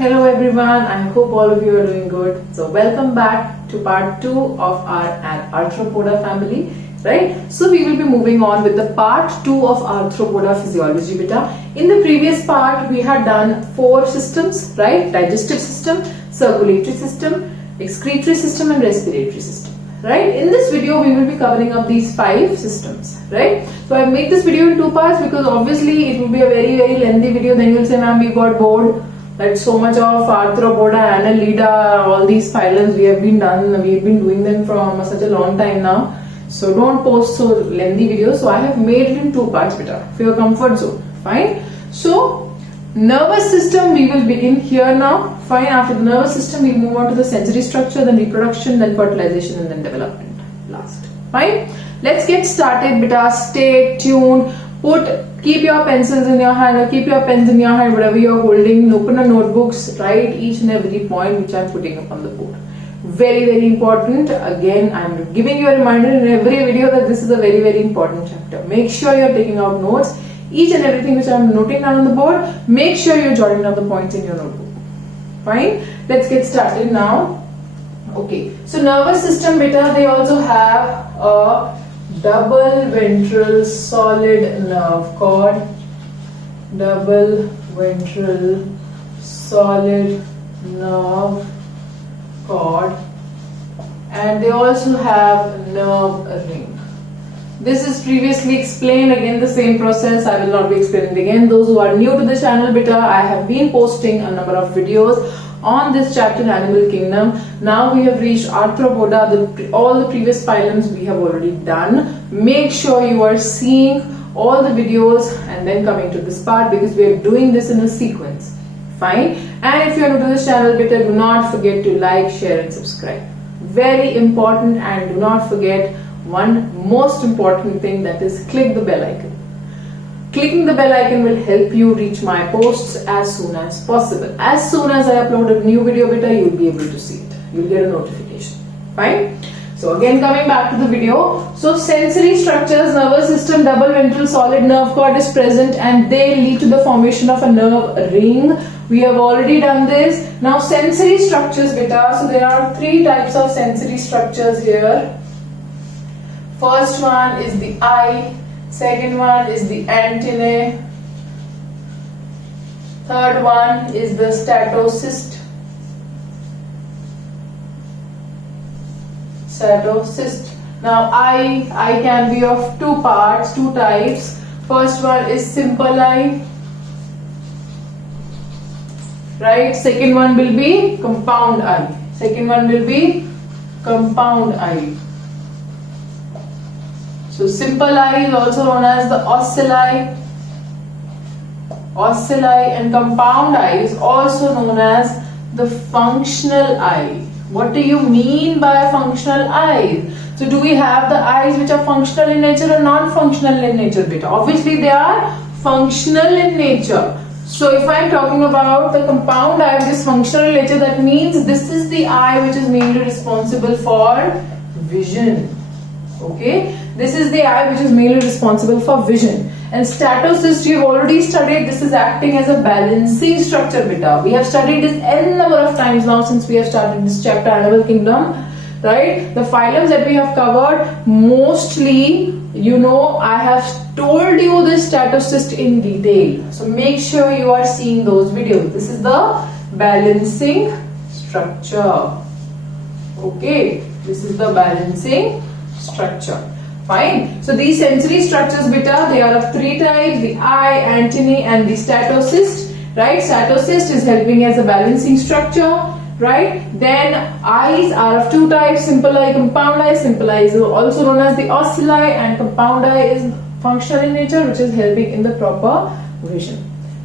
Hello everyone, I hope all of you are doing good. So welcome back to part 2 of our Arthropoda family, right? So we will be moving on with the part 2 of Arthropoda physiology beta. In the previous part we had done 4 systems, right? Digestive system, circulatory system, excretory system and respiratory system, right? In this video we will be covering up these 5 systems, right? So I made this video in 2 parts because obviously it will be a very lengthy video. Then you will say, ma'am, we got bored. That's so much of Arthropoda, Annelida, all these phylums we've been doing them from such a long time now. So don't post so lengthy videos. So I have made it in 2 parts beta for your comfort zone. Fine. So nervous system we will begin here now. Fine. After the nervous system we move on to the sensory structure, then reproduction, then fertilization, and then development last. Fine. Let's get started beta. Stay tuned. Keep your pencils in your hand or keep your pens in your hand, whatever you're holding. Open your notebooks, write each and every point which I'm putting up on the board. Very important. Again, I'm giving you a reminder in every video that this is a very important chapter. Make sure you're taking out notes. Each and everything which I'm noting down on the board, make sure you're jotting down the points in your notebook. Fine? Let's get started now. Okay. So nervous system beta, they also have a double ventral solid nerve cord, double ventral solid nerve cord, and they also have nerve ring. This is previously explained. Again, the same process. I will not be explaining it again. Those who are new to the channel beta, I have been posting a number of videos on this chapter, Animal Kingdom. Now we have reached Arthropoda. All the previous phylums we have already done. Make sure you are seeing all the videos and then coming to this part, because we are doing this in a sequence. Fine. And if you are new to this channel beta, do not forget to like, share and subscribe. Very important. And do not forget one most important thing, that is click the bell icon. Clicking the bell icon will help you reach my posts as soon as possible. As soon as I upload a new video beta, you'll be able to see it. You'll get a notification. Fine. So again, coming back to the video. So sensory structures, nervous system, double ventral solid nerve cord is present and they lead to the formation of a nerve ring. We have already done this. Now sensory structures beta. So there are 3 types of sensory structures here. First one is the eye. Second one is the antennae. Third one is the statocyst. Now eye can be of 2 parts, 2 types. First one is simple eye, right? Second one will be compound eye. So simple eye is also known as the ocelli, and compound eye is also known as the functional eye. What do you mean by functional eye? So do we have the eyes which are functional in nature or non-functional in nature beta? Obviously they are functional in nature. So if I am talking about the compound eye which is functional in nature, that means this is the eye which is mainly responsible for vision. Okay, this is the eye which is mainly responsible for vision. And statocyst you have already studied. This is acting as a balancing structure beta. We have studied this n number of times now since we have started this chapter, Animal Kingdom, right? The phylums that we have covered, mostly, I have told you this statocyst in detail. So make sure you are seeing those videos. This is the balancing structure. Okay, this is the balancing structure. Fine. So these sensory structures beta, they are of 3 types: the eye, antennae and the statocyst, right? Statocyst is helping as a balancing structure, right? Then eyes are of 2 types: simple eye, compound eye. Simple eye is also known as the ocelli, and compound eye is functional in nature, which is helping in the proper vision.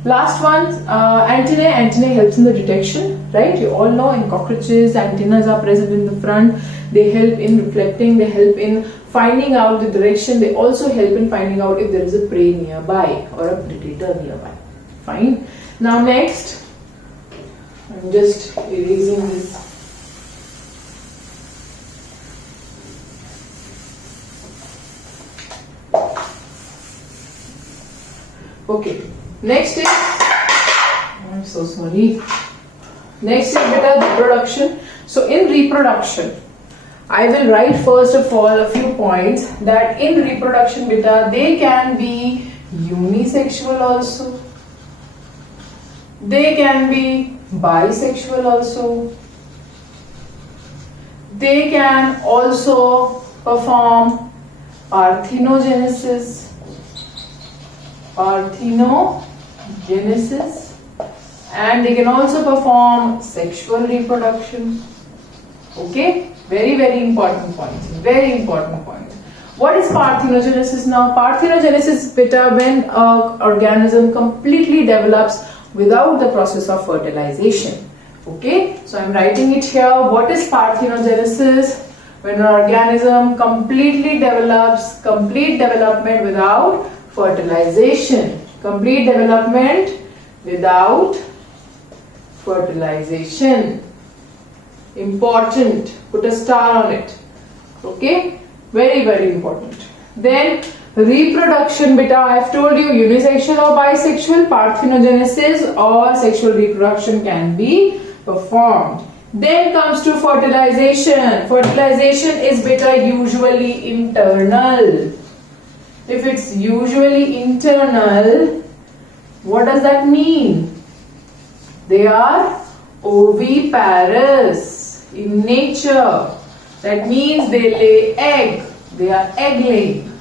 Last one, antennae. Antennae helps in the detection, right? You all know in cockroaches, antennas are present in the front. They help in reflecting, they help in finding out the direction. They also help in finding out if there is a prey nearby or a predator nearby. Fine. Now next, I'm just erasing this. Okay. Next is, I'm so sorry. Next is beta reproduction. So in reproduction, I will write first of all a few points that in reproduction beta they can be unisexual also, they can be bisexual also, they can also perform parthenogenesis, and they can also perform sexual reproduction. Okay, very important point, very important point. What is parthenogenesis now? Parthenogenesis beta when an organism completely develops without the process of fertilization. Okay, so I'm writing it here. What is parthenogenesis? When an organism completely develops, complete development without fertilization. Complete development without fertilization. Important. Put a star on it. Okay, very important. Then reproduction beta, I have told you unisexual or bisexual, parthenogenesis or sexual reproduction can be performed. Then comes to fertilization. Fertilization is beta usually internal. If it's usually internal, what does that mean? They are oviparous in nature. That means they lay egg. They are egg laying.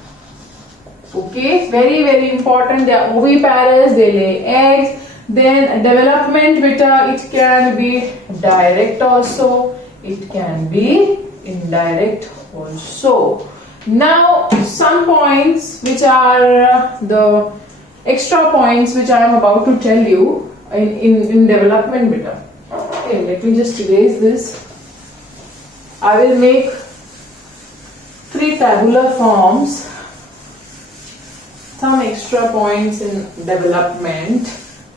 Okay, very important. They are oviparous, they lay eggs. Then development beta, it can be direct also, it can be indirect also. Now some points which are the extra points which I am about to tell you in development beta. Okay, let me just erase this. I will make 3 tabular forms, some extra points in development.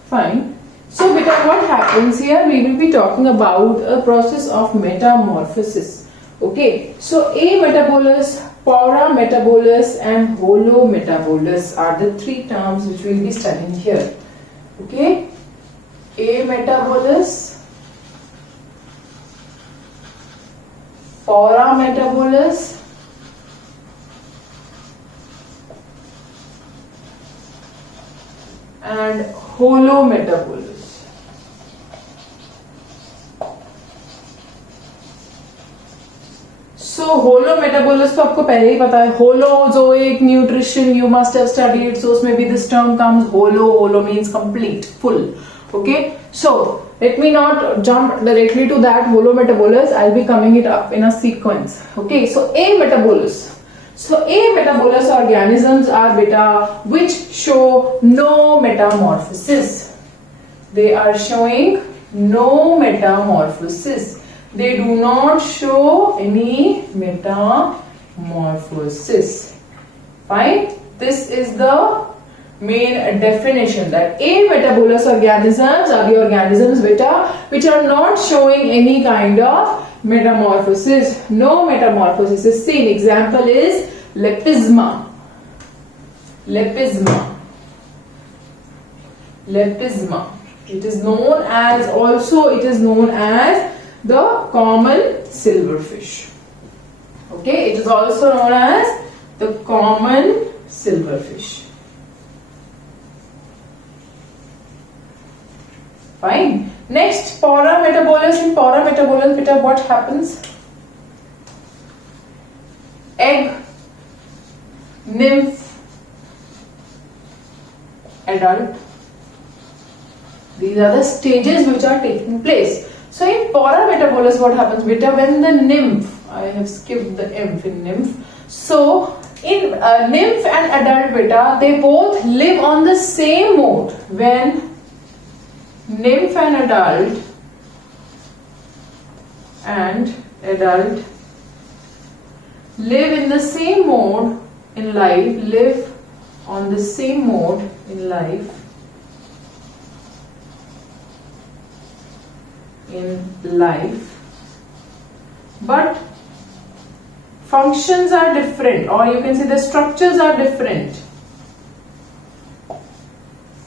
Fine. So beta, what happens here? We will be talking about a process of metamorphosis. Okay. So ametabolous, parametabolous and holometabolous are the 3 terms which we will be studying here. Okay. Ametabolous, parametabolous and holometabolous. So holometabolous तो आपको पहले ही पता है. Holozoic nutrition you must have studied. So उसमें भी this term comes holo. Holo means complete, full. Okay. So let me not jump directly to that holometabolous. I'll be coming it up in a sequence. Okay. So ametabolous. So ametabolous organisms are beta which show no metamorphosis. They are showing no metamorphosis. They do not show any metamorphosis. Fine. This is the main definition, that ametabolous organisms are the organisms beta which are not showing any kind of metamorphosis. No metamorphosis is seen. Example is lepisma. Lepisma. Lepisma. It is known as, also it is known as the common silverfish. Okay, it is also known as the common silverfish. Fine. Next, parametabolous. In parametabolous beta, what happens? Egg, nymph, adult. These are the stages which are taking place. So in parametabolous, what happens beta? When the nymph, I have skipped the nymph in nymph. So in nymph and adult beta, they both live on the same mode. When nymph and adult live in the same mode in life, live on the same mode in life, but functions are different, or you can say the structures are different.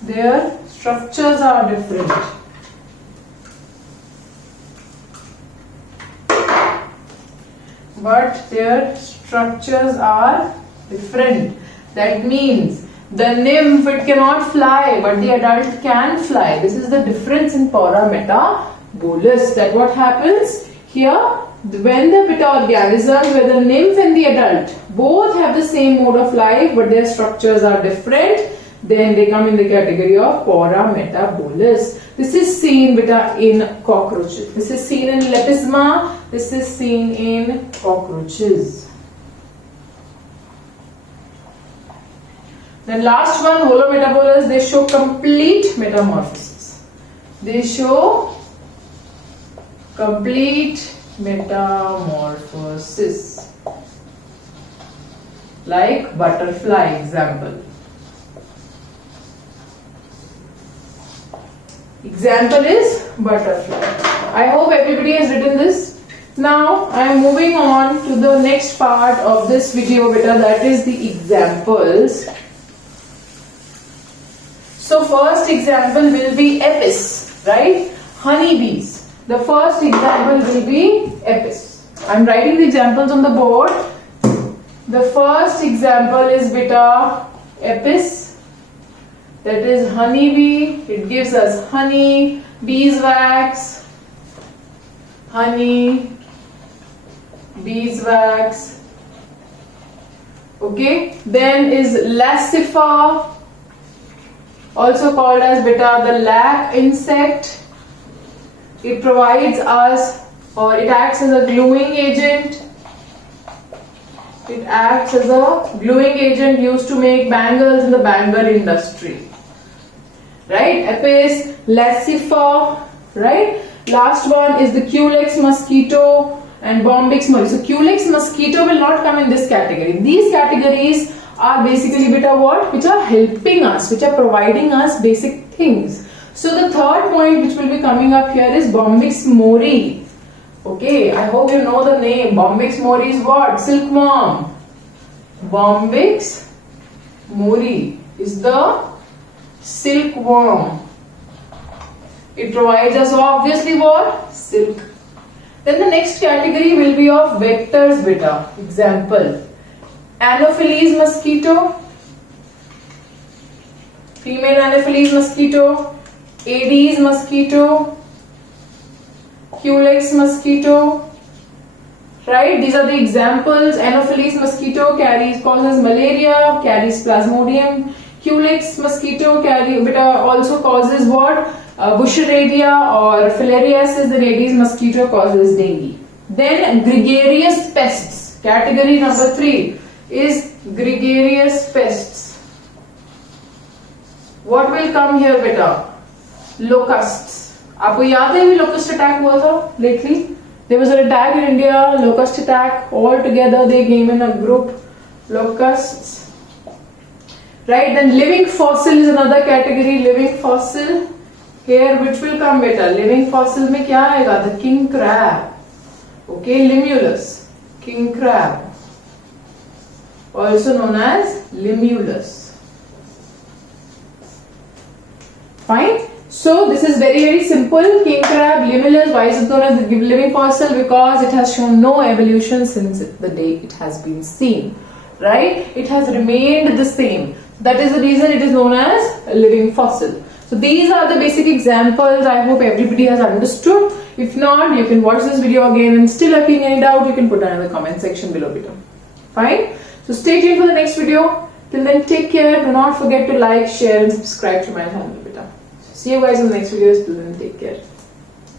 Their structures are different. but their structures are different. That means the nymph, it cannot fly, but the adult can fly. This is the difference in para metabolus. That what happens here, when the beta organisms, where the nymph and the adult both have the same mode of life, but their structures are different, then they come in the category of para metabolus. This is seen beta in cockroaches. This is seen in lepisma. This is seen in cockroaches. Then last one, holometabolus, they show complete metamorphosis. They show complete metamorphosis. Like butterfly example. Example is butterfly. I hope everybody has written this. Now I am moving on to the next part of this video beta, that is the examples. So first example will be apis, right? Honeybees. The first example will be apis. I am writing the examples on the board. The first example is beta apis. That is honeybee. It gives us honey, beeswax, honey, beeswax. Okay. Then is lassifa, also called as beta the lac insect. It provides us, or it acts as a gluing agent. It acts as a gluing agent used to make bangles in the bangle industry. Right? Apis, lassifa, right? Last one is the Culex mosquito and Bombyx mori. So Culex mosquito will not come in this category. These categories are basically beta what? Which are helping us, which are providing us basic things. So the third point which will be coming up here is Bombyx mori. Okay, I hope you know the name. Bombyx mori is what? Silkworm. Bombyx mori is the silkworm. It provides us obviously what? Silk. Then the next category will be of vectors beta. Example, Anopheles mosquito, female Anopheles mosquito, Aedes mosquito, Culex mosquito, right? These are the examples. Anopheles mosquito causes malaria, carries plasmodium. Culex mosquito also causes what? Bushradia or filariasis. And Aedes mosquito causes dengue. Then gregarious pests. Category number 3 is gregarious pests. What will come here beta? Locusts. आपको याद है locust attack हुआ था lately? There was an attack in India, locust attack. All together they came in a group. Locusts. Right? Then living fossil is another category. Living fossil. Here which will come beta? Living fossil में क्या आएगा? The king crab. Okay, Limulus. King crab. Also known as Limulus. Fine. So this is very simple. King crab, Limulus. Why is it known as the living fossil? Because it has shown no evolution since the day it has been seen. Right? It has remained the same. That is the reason it is known as a living fossil. So these are the basic examples. I hope everybody has understood. If not, you can watch this video again, and still if you have any doubt, you can put down in the comment section below. Fine? So stay tuned for the next video. Till then, take care. Do not forget to like, share and subscribe to my channel. See you guys in the next videos. Till then, take care.